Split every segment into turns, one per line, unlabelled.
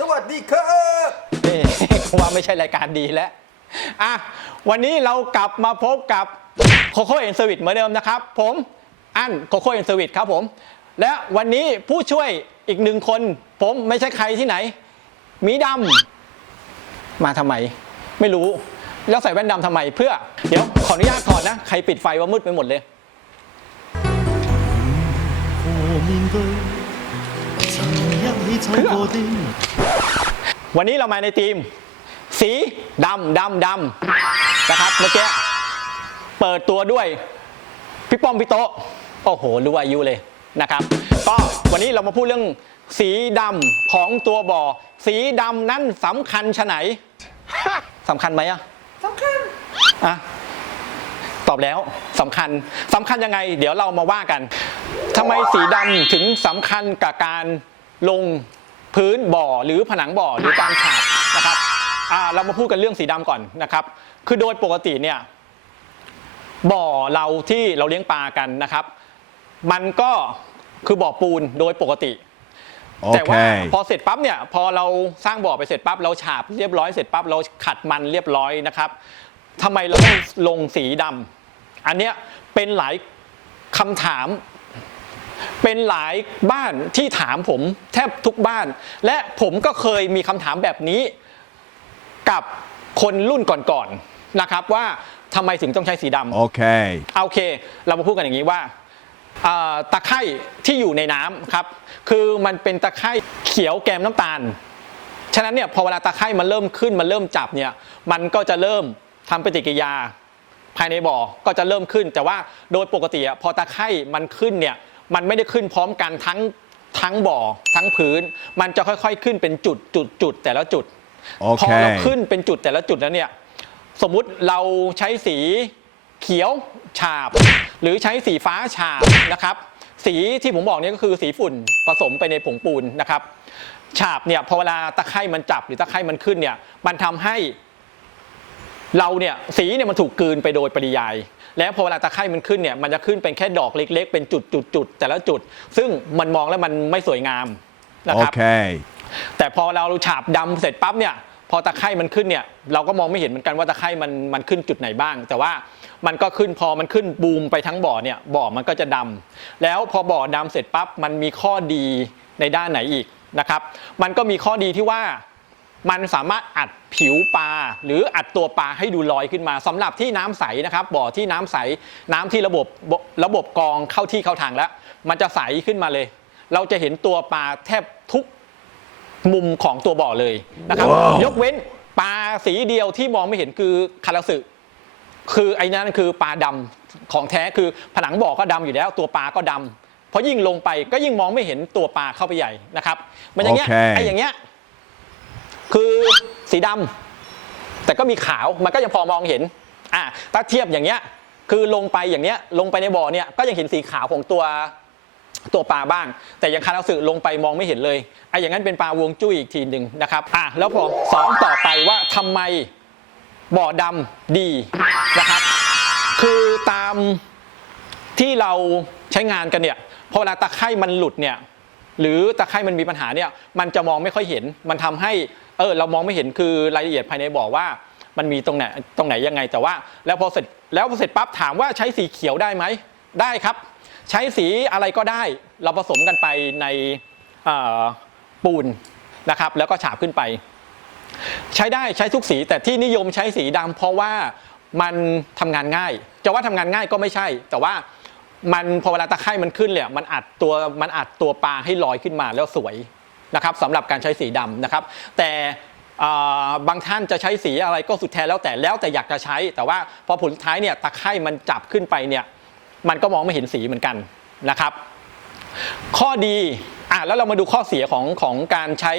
สวัสดีครับ
เอ๊ะว่าไม่ใช่รายการดีแล้วอะวันนี้เรากลับมาพบกับโคโค่เอ็นสวิตเหมือนเดิมนะครับ ผมอันโคโค่เอ็นสวิตครับผม และวันนี้ผู้ช่วยอีกหนึ่งคน ผมไม่ใช่ใครที่ไหน มีดำมาทำไม ไม่รู้ แล้วใส่แว่นดำทำไมเพื่อ เดี๋ยวขออนุญาตถอดนะ ใครปิดไฟว่ามืดไปหมดเลย วันนี้เรามาในทีม สีดำดำดำนะครับเมื่อกี้เปิดตัวด้วย พี่ป้อมพี่โตะโอ้โหรู้อายุเลยนะครับ ก็วันนี้เรามาพูดเรื่องสีดำของตัวบ่อ สีดำนั้นสำคัญชะไหนสำคัญไหมอะสำคัญอะตอบแล้วสำคัญสำคัญยังไง เดี๋ยวเรามาว่ากันทำไมสีดำถึงสำคัญกับการ ลงพื้นบ่อหรือผนังบ่อหรือการฉาบนะครับอ่าเรามาพูดกันเรื่องสีดำก่อนนะครับ คือโดยปกติเนี่ยบ่อเราที่เราเลี้ยงปลากันนะครับ มันก็คือบ่อปูนโดยปกติแต่ว่าพอเสร็จปั๊บเนี่ยพอเราสร้างบ่อไปเสร็จปั๊บเราฉาบเรียบร้อยเสร็จปั๊บเราขัดมันเรียบร้อยนะครับทำไมเราต้องลงสีดำอันเนี้ยเป็นหลายคำถาม เป็นหลายบ้านที่ถามผมแทบทุกบ้าน และผมก็เคยมีคำถามแบบนี้กับคนรุ่นก่อนๆนะครับว่าทำไมถึงต้องใช้สีดำ
Okay.
เอาโอเค เรามาพูดกันอย่างนี้ว่าอ่าตะไคร่ที่อยู่ในน้ำครับคือมันเป็นตะไคร่เขียวแกมน้ำตาล ฉะนั้นเนี่ยพอเวลาตะไคร่มันเริ่มขึ้นมันเริ่มจับเนี่ยมันก็จะเริ่มทำปฏิกิริยาภายในบ่อก็จะเริ่มขึ้น แต่ว่าโดยปกติอะพอตะไคร่มันขึ้นเนี่ย มันไม่ได้ขึ้นพร้อมกันทั้งทั้งบ่อทั้งพื้น มันจะค่อยๆ ขึ้นเป็นจุดจุดจุดแต่ละจุด
โอ
พอ
เค
เราขึ้นเป็นจุดแต่ละจุดแล้วเนี่ยสมมุติเราใช้สีเขียวฉาบ หรือใช้สีฟ้าฉาบนะครับ สีที่ผมบอกเนี่ยก็คือสีฝุ่นผสมไปในผงปูนนะครับ ฉาบเนี่ยพอเวลาตะไคร่มันจับหรือตะไคร่มันขึ้นเนี่ยมันทำให้เราเนี่ยสีเนี่ยมันถูกกลืนไปโดยปริยาย แล้วพอเวลาตะไคร่มันขึ้นเนี่ยมันจะขึ้นเป็นแค่ดอกเล็ก ๆ เป็นจุดจุดจุดแต่ละจุด ซึ่งมันมองแล้วมันไม่สวยงามนะครับ
Okay.
แต่พอเราฉาบดำเสร็จปั๊บเนี่ยพอตะไคร่มันขึ้นเนี่ยเราก็มองไม่เห็นเหมือนกันว่าตะไคร่มันมันขึ้นจุดไหนบ้าง แต่ว่ามันก็ขึ้นพอมันขึ้นบูมไปทั้งบ่อเนี่ยบ่อมันก็จะดำแล้วพอบ่อดำเสร็จปั๊บมันมีข้อดีในด้านไหนอีกนะครับ มันก็มีข้อดีที่ว่า มันสามารถอัดผิวปลาหรืออัดตัวปลาให้ดูลอยขึ้นมาสำหรับที่น้ำใสนะครับบ่อที่น้ำใสน้ำที่ระบบระบบกรองเข้าที่เข้าทางแล้ว มันจะใสขึ้นมาเลย เราจะเห็นตัวปลาแทบทุกมุมของตัวบ่อเลยนะครับ
ว้าวย
กเว้นปลาสีเดียวที่มองไม่เห็นคือคาราสึคือไอ้นั่นคือปลาดำของแท้คือผนังบ่อก็ดำอยู่แล้ว ตัวปลาก็ดำเพราะยิ่งลงไปก็ยิ่งมองไม่เห็นตัวปลาเข้าไปใหญ่นะครับ มันอย่างเงี้ย
โอเค
ไอ้อย่างเงี้ย คือสีดำแต่ก็มีขาวมันก็ยังพอมองเห็นอะถ้าเทียบอย่างเงี้ยคือลงไปอย่างเนี้ยลงไปในบ่อเนี่ยก็ยังเห็นสีขาวของตัวตัวปลาบ้าง แต่ยังคาราสึลงไปมองไม่เห็นเลยไอ้อย่างนั้นเป็นปลาวงจุ้ยอีกทีหนึ่งนะครับอะแล้วพอสองต่อไปว่าทำไมบ่อดำดีนะครับ คือตามที่เราใช้งานกันเนี่ยพอเวลาตะไคร่มันหลุดเนี่ยหรือตะไคร่มันมีปัญหาเนี่ยมันจะมองไม่ค่อยเห็น มันทำให้ เออเรามองไม่เห็นคือรายละเอียดภายในบ่อว่ามันมีตรงไหนตรงไหนยังไงแต่ว่า แล้วพอเสร็จแล้วพอเสร็จปั๊บถามว่าใช้สีเขียวได้ไหมได้ครับ ใช้สีอะไรก็ได้ เราผสมกันไปในปูนนะครับ แล้วก็ฉาบขึ้นไป ใช้ได้ใช้ทุกสี แต่ที่นิยมใช้สีดำเพราะว่ามันทำงานง่าย จะว่าทำงานง่ายก็ไม่ใช่ แต่ว่ามันพอเวลาตะไคร่มันขึ้นเนี่ยมันอัดตัวมันอัดตัวปลาให้ลอยขึ้นมาแล้วสวย นะครับสำหรับการใช้สีดำนะครับ แต่บางท่านจะใช้สีอะไรก็สุดแท้แล้วแต่แล้วแต่อยากจะใช้ แต่ว่าพอผลท้ายเนี่ยตะไคร่มันจับขึ้นไปเนี่ยมันก็มองไม่เห็นสีเหมือนกันนะครับ ข้อดีอะแล้วเรามาดูข้อเสียของของการใช้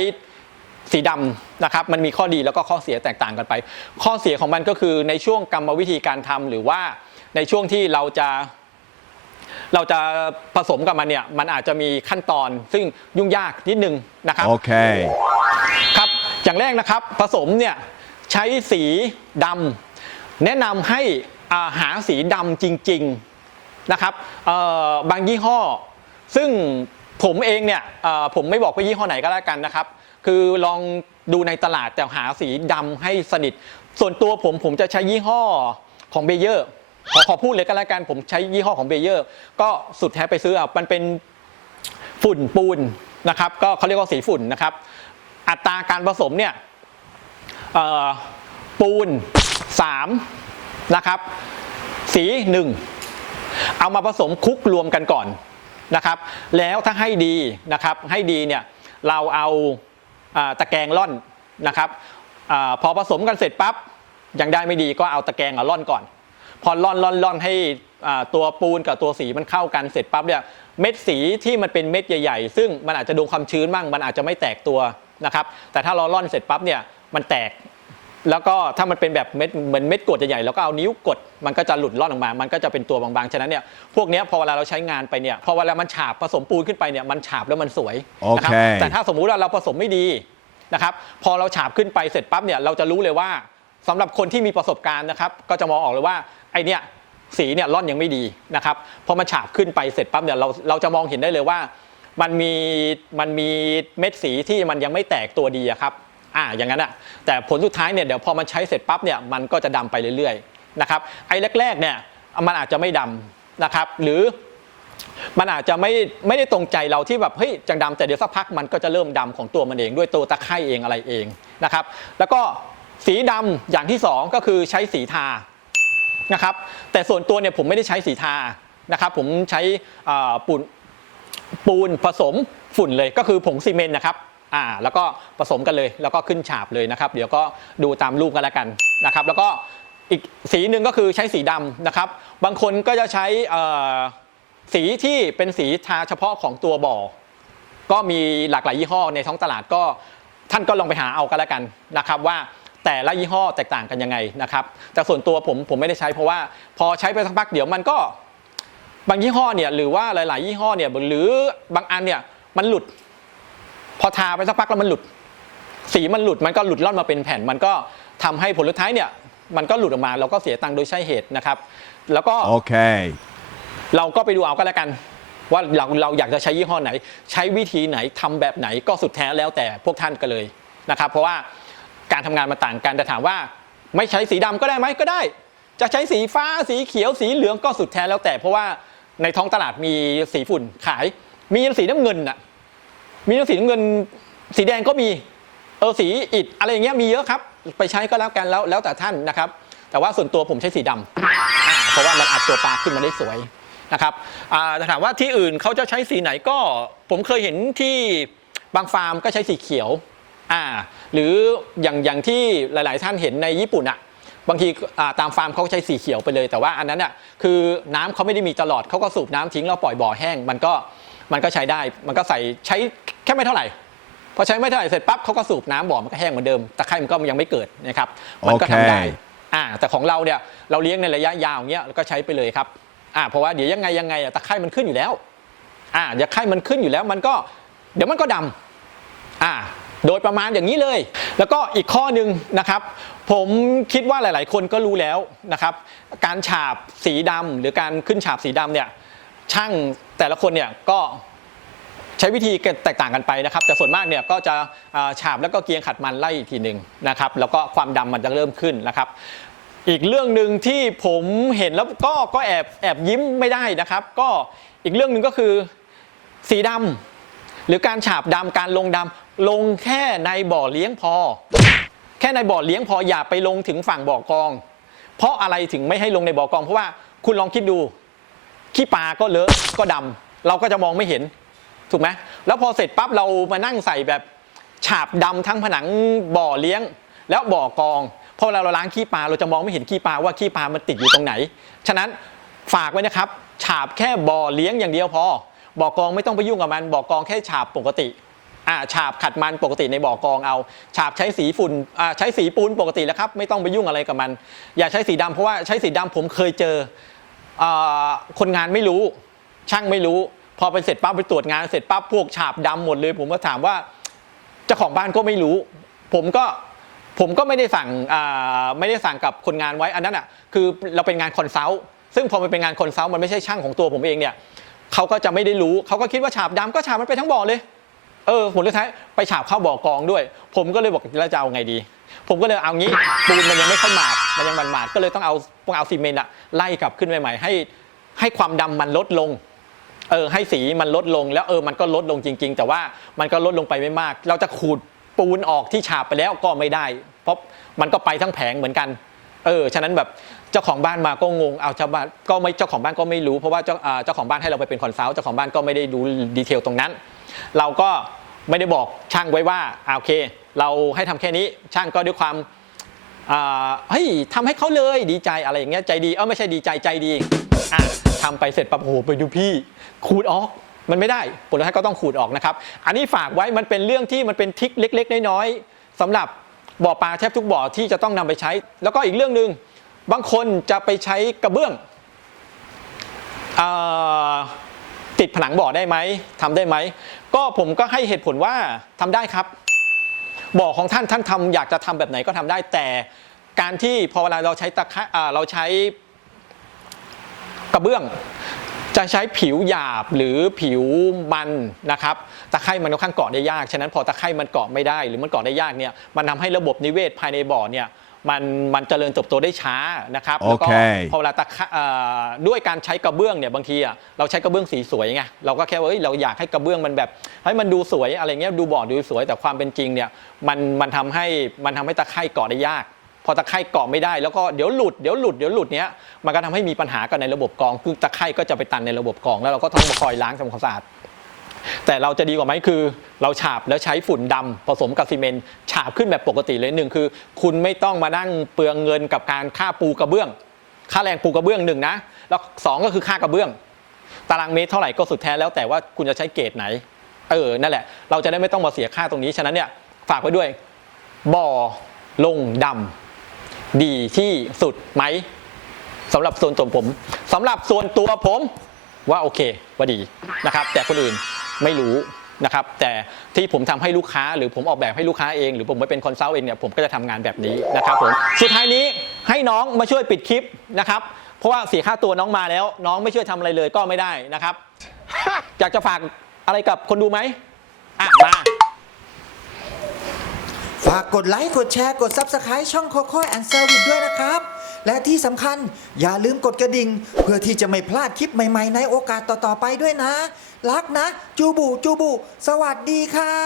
สีดำนะครับมันมีข้อดีแล้วก็ข้อเสียแตกต่างกันไป ข้อเสียของมันก็คือในช่วงกรรมวิธีการทำหรือว่าในช่วงที่เราจะ เราจะผสมกับมันเนี่ยมันอาจจะมีขั้นตอนซึ่งยุ่งยากนิดนึงนะครับ
Okay.
ครับอย่างแรกนะครับผสมเนี่ยใช้สีดำแนะนำให้อ่าหาสีดำจริงๆนะครับเอ่อบางยี่ห้อ ซึ่งผมเองเนี่ยเอ่อผมไม่บอกว่ายี่ห้อไหนก็แล้วกันนะครับ คือลองดูในตลาดแต่หาสีดำให้สนิท ส่วนตัวผมผมจะใช้ยี่ห้อของเบเยอร์ ขอขอพูดเลยก็แล้วกันผมใช้ยี่ห้อของเบเยอร์ก็สุดแท้ไปซื้อเอามันเป็นฝุ่นปูนนะครับ ก็เขาเรียกว่าสีฝุ่นนะครับ อัตราการผสมเนี่ยปูน 3 นะครับ สี 1 เอามาผสมคลุกรวมกันก่อนนะครับ แล้วถ้าให้ดีนะครับให้ดีเนี่ยเราเอาอาตะแกรงล่อนนะครับอพอผสมกันเสร็จปั๊บยังได้ไม่ดีก็เอาตะแกรงอล่อนก่อน พอล่อนล่อนล่อนให้อ่าตัวปูนกับตัวสีมันเข้ากันเสร็จปั๊บเนี่ยเม็ดสีที่มันเป็นเม็ดใหญ่ๆ ซึ่งมันอาจจะโดนความชื้นบ้างมันอาจจะไม่แตกตัวนะครับแต่ถ้าเราล่อนเสร็จปั๊บเนี่ยมันแตก แล้วก็ถ้ามันเป็นแบบเม็ดเหมือนเม็ดกรดใหญ่ๆแล้วก็เอานิ้วกดมันก็จะหลุดล่อนออกมา มันก็จะเป็นตัวบางๆ ฉะนั้นเนี่ยพวกเนี้ยพอเวลาเราใช้งานไปเนี่ยพอเวลามันฉาบผสมปูนขึ้นไปเนี่ยมันฉาบแล้วมันสวยนะครับ
โอเค
แต่ถ้าสมมุติว่าเราผสมไม่ดีนะครับพอเราฉาบขึ้นไปเสร็จปั๊บเนี่ยเราจะรู้เลยว่าสำหรับคนที่มีประสบการณ์นะครับ ก็จะมองออกเลยว่า ไอเนี่ยสีเนี่ยร่อนยังไม่ดีนะครับพอมันฉาบขึ้นไปเสร็จปั๊บเนี่ยเราเราจะมองเห็นได้เลยว่า มันมีมันมีเม็ดสีที่มันยังไม่แตกตัวดีอะครับอ่าอย่างนั้นอะแต่ผลสุดท้ายเนี่ยเดี๋ยวพอมันใช้เสร็จปั๊บเนี่ยมันก็จะดำไปเรื่อยๆนะครับไอ้แรกๆเนี่ยมันอาจจะไม่ดำนะครับหรือมันอาจจะไม่ไม่ได้ตรงใจเราที่แบบเฮ้ยจังดำแต่เดี๋ยวสักพักมันก็จะเริ่มดำของตัวมันเองด้วยตัวตะไคร่เองอะไรเองนะครับแล้วก็สีดำอย่างที่สองก็คือใช้สีทา นะครับแต่ส่วนตัวเนี่ยผมไม่ได้ใช้สีทานะครับผมใช้ปูนปูนผสมฝุ่นเลยก็คือผงซีเมนต์นะครับอ่าแล้วก็ผสมกันเลยแล้วก็ขึ้นฉาบเลยนะครับ เดี๋ยวก็ดูตามรูปกันแล้วกันนะครับ แล้วก็อีกสีหนึ่งก็คือใช้สีดำนะครับ บางคนก็จะใช้สีที่เป็นสีทาเฉพาะของตัวบ่อ ก็มีหลากหลายยี่ห้อในท้องตลาดก็ท่านก็ลองไปหาเอากันแล้วกันนะครับว่า แต่ละยี่ห้อแตกต่างกันยังไงนะครับแต่ส่วนตัวผมผมไม่ได้ใช้เพราะว่าพอใช้ไปสักพักเดี๋ยวมันก็บางยี่ห้อเนี่ยหรือว่าหลาย ๆ ยี่ห้อเนี่ยหรือบางอันเนี่ยมันหลุด พอทาไปสักพักแล้วมันหลุด สีมันหลุดมันก็หลุดล่อนมาเป็นแผ่น มันก็ทำให้ผลสุดท้ายเนี่ยมันก็หลุดออกมาเราก็เสียตังค์โดยใช่เหตุนะครับ แล้วก็
Okay.
เราก็ไปดูเอาก็แล้วกัน ว่าเราเราอยากจะใช้ยี่ห้อไหน ใช้วิธีไหนทำแบบไหนก็สุดแท้แล้วแต่พวกท่านก็เลยนะครับ เพราะว่า การทำงานมันต่างกันแต่ถามว่า ไม่ใช้สีดำก็ได้ไหมก็ได้ จะใช้สีฟ้าสีเขียวสีเหลืองก็สุดแท้แล้วแต่ เพราะว่าในท้องตลาดมีสีฝุ่นขาย มีสีน้ำเงินน่ะมีสีน้ำเงิน สีแดงก็มีเออสีอิฐอะไรอย่างเงี้ยมีเยอะครับ ไปใช้ก็แล้วกันแล้วแล้วแต่ท่านนะครับ แต่ว่าส่วนตัวผมใช้สีดำอ่าเพราะว่ามันอัดตัวปลาขึ้นมาได้สวยนะครับแต่ถามว่าที่อื่นเขาจะใช้สีไหนก็ ผมเคยเห็นที่บางฟาร์มก็ใช้สีเขียว อ่าหรืออย่างอย่างที่หลาย ๆ ท่านเห็นในญี่ปุ่นอะบางทีอ่าตามฟาร์มเขาใช้สีเขียวไปเลย แต่ว่าอันนั้นอะคือน้ำเขาไม่ได้มีตลอดเขาก็สูบน้ำทิ้งแล้วปล่อยบ่อแห้งมันก็มันก็ใช้ได้ มันก็ใส่ใช้แค่ไม่เท่าไหร่พอใช้ไม่เท่าไหร่เสร็จปั๊บเขาก็สูบน้ำบ่อมันก็แห้งเหมือนเดิมตะไคร่มันก็ยังไม่เกิดนะครับมันก็ทำได้
โอเค
อ่าแต่ของเราเนี่ยเราเลี้ยงในระยะยาวอย่างเงี้ยแล้วก็ใช้ไปเลยครับอ่าเพราะว่าเดี๋ยวยังไงยังไงอะตะไคร่มันขึ้นอยู่แล้วอ่าเดี๋ยวไข่มันขึ้นอยู่แล้วมันก็เดี๋ยวมันก็ดำอ่า โดยประมาณอย่างนี้เลย แล้วก็อีกข้อหนึ่งนะครับ ผมคิดว่าหลาย ๆ คนก็รู้แล้วนะครับ การฉาบสีดำหรือการขึ้นฉาบสีดำเนี่ยช่างแต่ละคนเนี่ยก็ใช้วิธีแตกต่างกันไปนะครับ แต่ส่วนมากเนี่ยก็จะฉาบแล้วก็เกียงขัดมันไล่อีกทีหนึ่งนะครับ แล้วก็ความดำมันจะเริ่มขึ้นนะครับ อีกเรื่องหนึ่งที่ผมเห็นแล้วก็ก็แอบแอบยิ้มไม่ได้นะครับ ก็อีกเรื่องหนึ่งก็คือสีดำหรือการฉาบดำการลงดำ ลงแค่ในบ่อเลี้ยงพอ แค่ในบ่อเลี้ยงพออย่าไปลงถึงฝั่งบ่อกอง เพราะอะไรถึงไม่ให้ลงในบ่อกอง เพราะว่าคุณลองคิดดูขี้ปลาก็เลอะก็ดำเราก็จะมองไม่เห็นถูกไหมแล้วพอเสร็จปั๊บเรามานั่งใส่แบบฉาบดำทั้งผนังบ่อเลี้ยง แล้วบ่อกองพอเวลาเราล้างขี้ปลาเราจะมองไม่เห็นขี้ปลาว่าขี้ปลามันติดอยู่ตรงไหน ฉะนั้นฝากไว้นะครับ ฉาบแค่บ่อเลี้ยงอย่างเดียวพอบ่อกองไม่ต้องไปยุ่งกับมันบ่อกองแค่ฉาบปกติ อ่าฉาบขัดมันปกติในบ่อกองเอา ฉาบใช้สีฝุ่นอ่าใช้สีปูนปกติแล้วครับ ไม่ต้องไปยุ่งอะไรกับมัน อย่าใช้สีดำเพราะว่าใช้สีดำผมเคยเจออ่าคนงานไม่รู้ ช่างไม่รู้ พอไปเสร็จปั๊บไปตรวจงานเสร็จปั๊บพวกฉาบดำหมดเลย ผมก็ถามว่าเจ้าของบ้านก็ไม่รู้ ผมก็ผมก็ไม่ได้สั่งไม่ได้สั่งกับคนงานไว้อันนั้นอะคือเราเป็นงานคอนซัลท์ซึ่งพอมันเป็นงานคอนซัลท์มันไม่ใช่ช่างของตัวผมเองเนี่ยเขาก็จะไม่ได้รู้เขาก็คิดว่าฉาบดำก็ฉาบมันไปทั้งบ่อเลย เออผลสุดท้ายไปฉาบเข้าบ่อกองด้วย ผมก็เลยบอกแล้วจะเอาไงดี ผมก็เลยเอางี้ปูนมันยังไม่ค่อยหมาดมันยังมันหมาดก็เลยต้องเอาต้องเอาซีเมนต์อะไล่กลับขึ้นใหม่ๆให้ให้ความดำมันลดลงเออให้สีมันลดลงแล้วเออมันก็ลดลงจริง ๆ แต่ว่ามันก็ลดลงไปไม่มาก เราจะขูดปูนออกที่ฉาบไปแล้วก็ไม่ได้ เพราะมันก็ไปทั้งแผงเหมือนกัน เออฉะนั้นแบบเจ้าของบ้านมาก็งงเอาชาวบ้านก็ไม่เจ้าของบ้านก็ไม่รู้เพราะว่าเจ้าอ่าเจ้าของบ้านให้เราไปเป็นคอนซัลท์เจ้าของบ้านก็ไม่ได้ดูดีเทลตรงนั้น เราก็ไม่ได้บอกช่างไว้ว่าโอเค เราให้ทำแค่นี้ช่างก็ด้วยความเฮ้ยทำให้เขาเลยดีใจอะไรอย่างเงี้ยใจดีเออไม่ใช่ดีใจใจดีอะทำไปเสร็จปั๊บโอ้โหไปดูพี่ขูดออกมันไม่ได้ผลสุดท้ายก็ต้องขูดออกนะครับ อันนี้ฝากไว้มันเป็นเรื่องที่มันเป็นทิคเล็ก ๆ น้อยๆสำหรับบ่อปลาแทบทุกบ่อที่จะต้องนำไปใช้ แล้วก็อีกเรื่องหนึ่งบางคนจะไปใช้กระเบื้องอ ติดผนังบ่อได้ไหมทำได้ไหม ก็ผมก็ให้เหตุผลว่าทำได้ครับ บ่อของท่านท่านทำอยากจะทำแบบไหนก็ทำได้แต่การที่พอเวลาเราใช้ตะไคร้อ่เราใช้กระเบื้อง จะใช้ผิวหยาบหรือผิวมันนะครับตะไคร่มันค่อนข้างเกาะได้ยาก ฉะนั้นพอตะไคร่มันเกาะไม่ได้ หรือมันเกาะได้ยากเนี่ยมันทำให้ระบบนิเวศภายในบ่อเนี่ย มันมันเจริญเติบโตได้ช้านะครับแล้วก็
โอเค
พอเวลาตะไคร้อ่าด้วยการใช้กระเบื้องเนี่ยบางทีอะเราใช้กระเบื้องสีสวยไงเราก็แค่ว่าเฮ้ยเราอยากให้กระเบื้องมันแบบให้มันดูสวยอะไรเงี้ยดูบ่อดูสวยแต่ความเป็นจริงเนี่ยมันมันทำให้มันทำให้ตะไคร่เกาะได้ยาก พอตะไคร่เกาะไม่ได้แล้วก็เดี๋ยวหลุดเดี๋ยวหลุดเดี๋ยวหลุดเนี้ยมันก็ทำให้มีปัญหากันในระบบกรองคือตะไคร่ก็จะไปตันในระบบกรองแล้วเราก็ต้องมาคอยล้างทำความสะอาด แต่เราจะดีกว่าไหมคือ เราฉาบแล้วใช้ฝุ่นดำผสมกับซีเมนต์ฉาบขึ้นแบบปกติเลยหนึ่งคือ คุณไม่ต้องมานั่งเปลืองเงินกับการค่าปูกระเบื้อง ค่าแรงปูกระเบื้องหนึ่งนะแล้วสองก็คือค่ากระเบื้อง ตารางเมตรเท่าไหร่ก็สุดแท้แล้วแต่ว่าคุณจะใช้เกรดไหน เออนั่นแหละ เราจะได้ไม่ต้องมาเสียค่าตรงนี้ฉะนั้นเนี่ยฝากไว้ด้วยบ่อลงดำดีที่สุดไหมสำหรับส่วนตัวผมสำหรับส่วนตัวผมว่าโอเคว่าดีนะครับ แต่คนอื่น ไม่รู้นะครับ แต่ที่ผมทำให้ลูกค้าหรือผมออกแบบให้ลูกค้าเอง หรือผมไปเป็นคอนซัลท์เองเนี่ยผมก็จะทำงานแบบนี้นะครับผมสุดท้ายนี้ให้น้องมาช่วยปิดคลิปนะครับ เพราะว่าเสียค่าตัวน้องมาแล้ว น้องไม่ช่วยทำอะไรเลยก็ไม่ได้นะครับ อยากจะฝากอะไรกับคนดูไหมอะมา
ฝากกดไลค์กดแชร์กด Subscribe ช่อง Coco and Service ด้วยนะครับ และที่สำคัญอย่าลืมกดกระดิ่ง เพื่อที่จะไม่พลาดคลิปใหม่ ๆ ในโอกาสต่อๆไปด้วยนะ รักนะ จูบูจูบูสวัสดีครั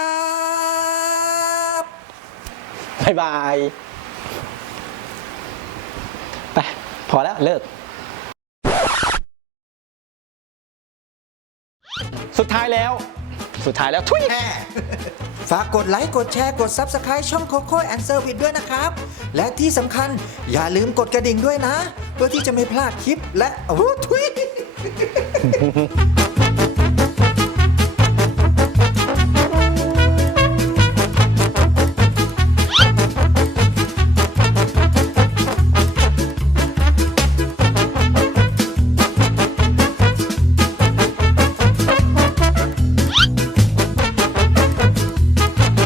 บ
บายบายไปพอแล้วเลิก สุดท้ายแล้ว สุดท้ายแล้วทุย
ฝากกดไลค์ กดแชร์ กด Subscribe ช่อง Coco and Service ด้วยนะครับ และที่สำคัญอย่าลืมกดกระดิ่งด้วยนะ เพื่อที่จะไม่พลาดคลิปและโอ้โหทุย